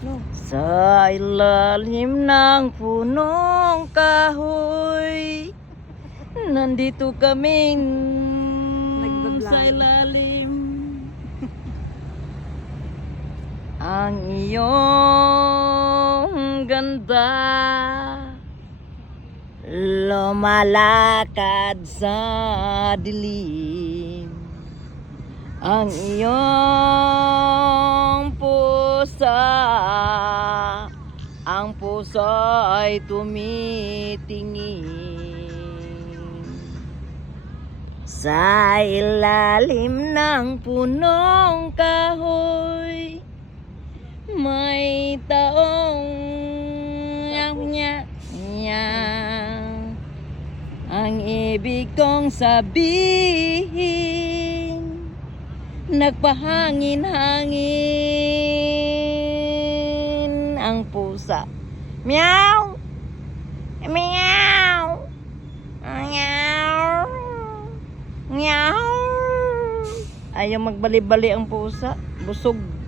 No. Sa ilalim ng punong kahoy, nandito kaming Nagbablog. sa ilalim. Ang iyong ganda lumalakad sa dilim. Ang iyong pusa, ang puso ay tumitingin. Sa ilalim ng punong kahoy, may taong nya. Ang ibig kong sabihin, nagpahangin-hangin ang pusa. Meow! Meow! Meow! Meow! Ayaw magbali-bali ang pusa. Busog.